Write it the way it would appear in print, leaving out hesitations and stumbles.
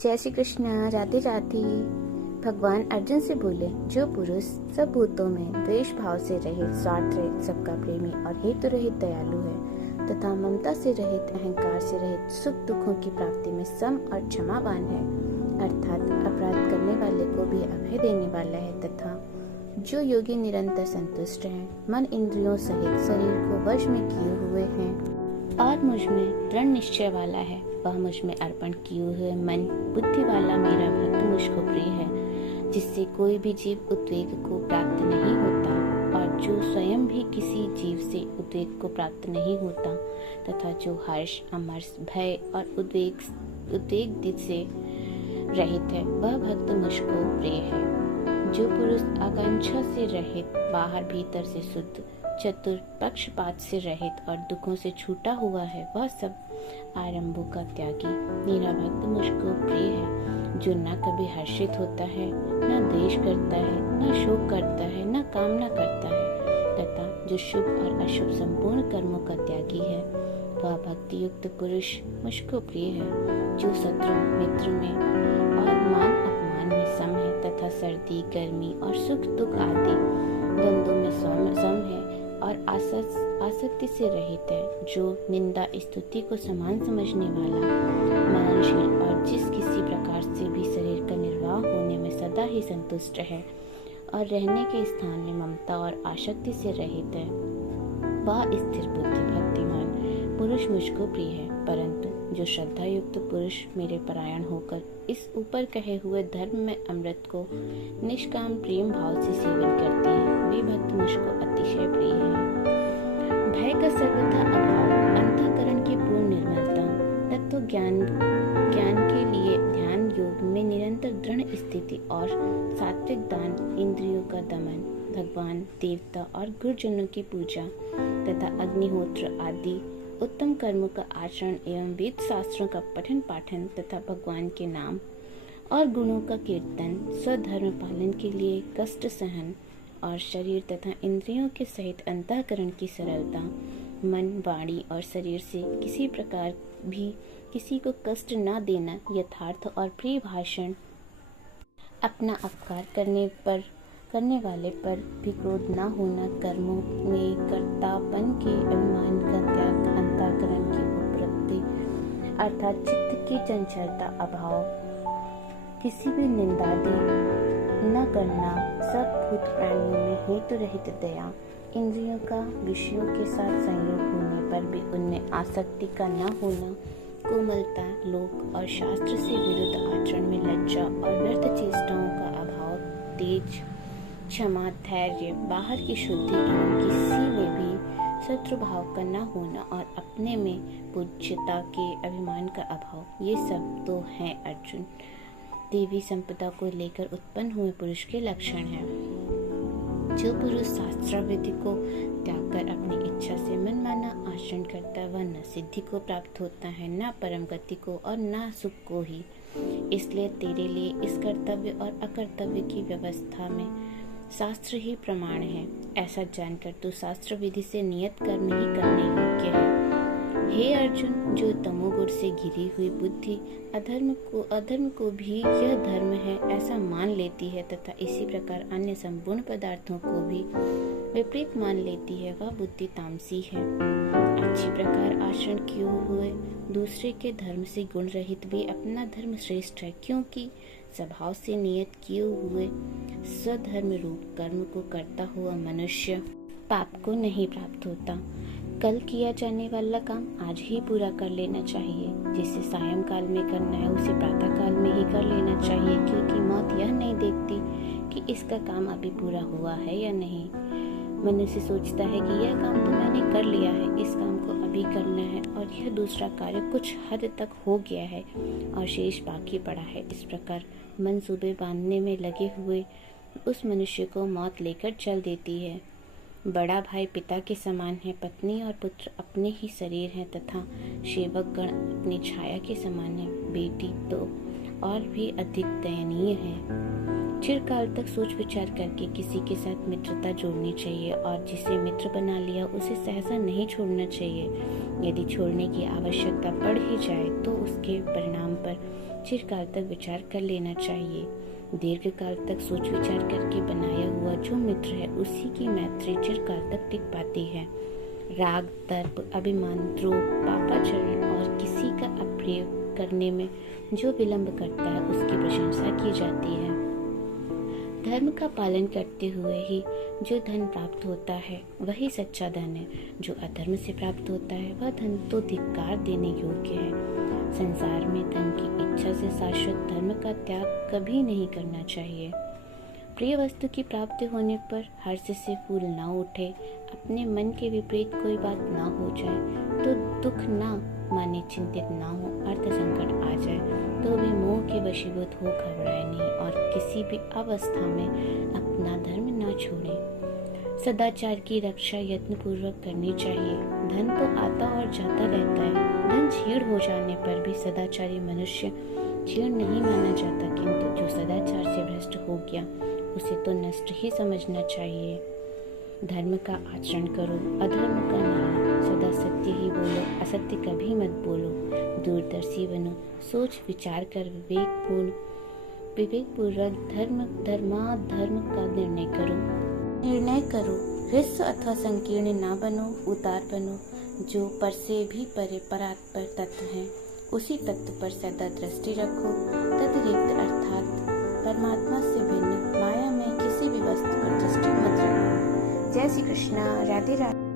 जय श्री कृष्ण। राधे राधे। भगवान अर्जुन से बोले, जो पुरुष सब भूतों में द्वेष भाव से रहित, स्वार्थ रहित, सबका प्रेमी और हेतु रहित दयालु है तथा ममता से रहित, अहंकार से रहित, सुख दुखों की प्राप्ति में सम और क्षमावान है, अर्थात अपराध करने वाले को भी अभय देने वाला है, तथा जो योगी निरंतर संतुष्ट है, मन इंद्रियों सहित शरीर को वश में किए हुए हैं और मुझ में दृढ़ निश्चय वाला है, वह मुझ में अर्पण किए हुए मन बुद्धि वाला मेरा भक्त मुझको प्रिय है, जिससे कोई भी जीव उद्वेग को प्राप्त नहीं होता और जो स्वयं भी किसी जीव से उद्वेग को प्राप्त नहीं होता, तथा जो हर्ष, अमर्ष, भय और उद्वेग से रहित है, वह भक्त मुझको प्रिय है। जो पुरुष आकांक्षा से रहित, बाहर भीतर से शुद्ध, चतुर, पक्षपात से रहित और दुखों से छूटा हुआ है, वह सब आरंभों का त्यागी मेरा भक्त मुझको प्रिय है। जो न कभी हर्षित होता है, न द्वेष करता है, न शोक करता है, न कामना करता है, तथा जो शुभ और अशुभ संपूर्ण कर्मों का त्यागी है, वह भक्ति युक्त पुरुष मुझको प्रिय है। जो शत्रु मित्र में और मान अपमान में सम है, तथा सर्दी गर्मी और सुख दुख आदि द्वंद्वों में सम है और आसक्ति से रहित है, जो निंदा स्तुति को समान समझने वाला, मननशील और जिस किसी प्रकार से भी शरीर का निर्वाह होने में सदा ही संतुष्ट है और रहने के स्थान में ममता और आसक्ति से रहित है, वह स्थिर बुद्धि भक्तिमान पुरुष मुझको प्रिय है। परंतु जो श्रद्धा युक्त पुरुष मेरे परायण होकर इस ऊपर कहे हुए धर्म में अमृत को निष्काम प्रेम भाव से सेवन करते हैं, वे भक्त मुझको अतिशय प्रिय है। भय का सर्वथा अभाव, अंतःकरण की पूर्ण निर्मलता, तत्व ज्ञान के लिए ध्यान योग में निरंतर दृढ़ स्थिति और सात्विक दान, इंद्रियों का दमन, भगवान, देवता और गुरुजनों की पूजा तथा अग्निहोत्र आदि उत्तम कर्मों का आचरण एवं वेद शास्त्रों का पठन पाठन तथा भगवान के नाम और गुणों का कीर्तन, स्वधर्म पालन के लिए कष्ट सहन और शरीर तथा इंद्रियों के सहित अंतःकरण की सरलता, मन, वाणी और शरीर से किसी प्रकार भी किसी को कष्ट न देना, यथार्थ और प्रिय भाषण, अपना अपकार करने वाले पर भी क्रोध न होना, कर्मों में कर्तापन के अभिमान का त्याग, अंतःकरण की उपरक्ति अर्थात चित्त की चंचलता अभाव, किसी भी निंदादि न करना, सब भूत प्राणियों में हेतु रहित दया, इंद्रियों का विषयों के साथ संयोग होने पर भी उनमें आसक्ति का न होना, कोमलता, लोक और शास्त्र से विरुद्ध आचरण में लज्जा और व्यर्थ चेष्टाओं का अभाव, तेज, क्षमा, धैर्य, बाहर की शुद्धि एवं किसी में भी शत्रु भाव का न होना और अपने में पूज्यता के अभिमान का अभाव, ये सब तो हैं अर्जुन देवी संपदा को लेकर उत्पन्न हुए पुरुष के लक्षण हैं। जो पुरुष शास्त्राविधि को त्याग कर अपनी इच्छा से मनमाना आचरण करता, वह न सिद्धि को प्राप्त होता है, न परम गति को और न सुख को ही। इसलिए तेरे लिए इस कर्तव्य और अकर्तव्य की व्यवस्था में शास्त्र ही प्रमाण है। ऐसा जानकर तू शास्त्र विधि से नियत कर्म ही करने योग्य है। हे अर्जुन, जो तमोगुण से घिरी हुई बुद्धि अधर्म को भी यह धर्म है ऐसा मान लेती है तथा इसी प्रकार अन्य संपूर्ण पदार्थों को भी विपरीत मान लेती है, वह बुद्धि तामसी है। अच्छी प्रकार आचरण किए हुए दूसरे के धर्म से गुण रहित भी अपना धर्म श्रेष्ठ है, क्योंकि स्वभाव से नियत किए हुए स्वधर्म रूप कर्म को करता हुआ मनुष्य पाप को नहीं प्राप्त होता। कल किया जाने वाला काम आज ही पूरा कर लेना चाहिए। जिसे सायं काल में करना है उसे प्रातः काल में ही कर लेना चाहिए, क्योंकि मौत यह नहीं देखती कि इसका काम अभी पूरा हुआ है या नहीं। मनुष्य सोचता है कि यह काम तो मैंने कर लिया है, इस काम को अभी करना है, और यह दूसरा कार्य कुछ हद तक हो गया है और शेष बाकी पड़ा है। इस प्रकार मंसूबे बांधने में लगे हुए उस मनुष्य को मौत लेकर चल देती है। बड़ा भाई पिता के समान है, पत्नी और पुत्र अपने ही शरीर हैं तथा सेवक गण अपनी छाया के समान है। बेटी तो और भी अधिक दयनीय है। चिरकाल तक सोच विचार करके किसी के साथ मित्रता जोड़नी चाहिए और जिसे मित्र बना लिया उसे सहसा नहीं छोड़ना चाहिए। यदि छोड़ने की आवश्यकता पड़ ही जाए तो उसके परिणाम पर चिरकाल तक विचार कर लेना चाहिए। दीर्घ काल तक सोच विचार करके बनाया हुआ जो मित्र है उसी की मैत्री चिरकाल तक टिक पाती है। राग, दर्प, अभिमान, द्रोह, पापाचरण और किसी का अप्रिय करने में जो विलंब करता है उसकी प्रशंसा की जाती है। धर्म का पालन करते हुए ही जो धन प्राप्त होता है वही सच्चा धन है। जो अधर्म से प्राप्त होता है वह धन तो धिक्कार देने योग्य है। संसार में धन की इच्छा से शाश्वत धर्म का त्याग कभी नहीं करना चाहिए। प्रिय वस्तु की प्राप्ति होने पर हर्ष से फूल ना उठे, अपने मन के विपरीत कोई बात ना हो जाए तो दुख ना माने, चिंतित ना हो, अर्थ संकट आ जाए तो भी मोह के वशीभूत हो घबराए नहीं और किसी भी अवस्था में अपना धर्म ना छोड़े। सदाचार की रक्षा यत्न पूर्वक करनी चाहिए। धन तो आता और जाता रहता है। धन क्षीण हो जाने पर भी सदाचारी मनुष्य क्षीण नहीं माना जाता, किंतु जो सदाचार से भ्रष्ट हो गया उसे तो नष्ट ही समझना चाहिए। धर्म का आचरण करो, अधर्म का नहीं। सदा सत्य ही बोलो, असत्य कभी मत बोलो। दूरदर्शी बनो, सोच विचार कर विवेकपूर्वक धर्म का निर्णय करो। ह्रस्व अथवा संकीर्ण ना बनो, उदार बनो। जो पर से भी परे परात्पर तत्व है उसी तत्व पर सदा दृष्टि रखो। तदरिक्त अर्थात परमात्मा से भिन्न माया में किसी भी वस्तु पर दृष्टि मत रखो। जय श्री कृष्णा। राधे राधे।